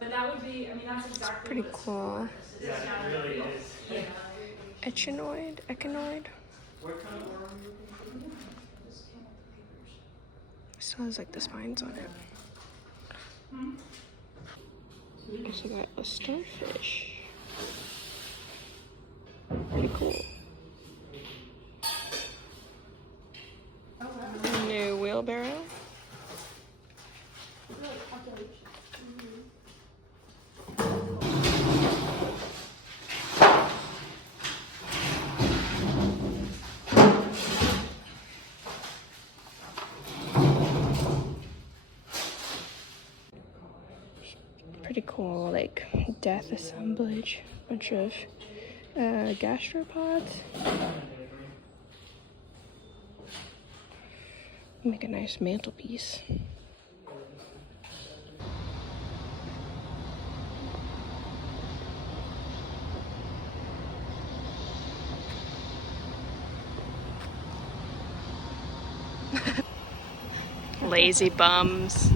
But that would be, I mean, that's exactly Pretty cool. Yeah, it really is. Echinoid. Still has like the spines on it. Also got a starfish. Pretty cool. A new wheelbarrow. Pretty cool, like death assemblage. Bunch of gastropods. Make a nice mantelpiece. Lazy bums.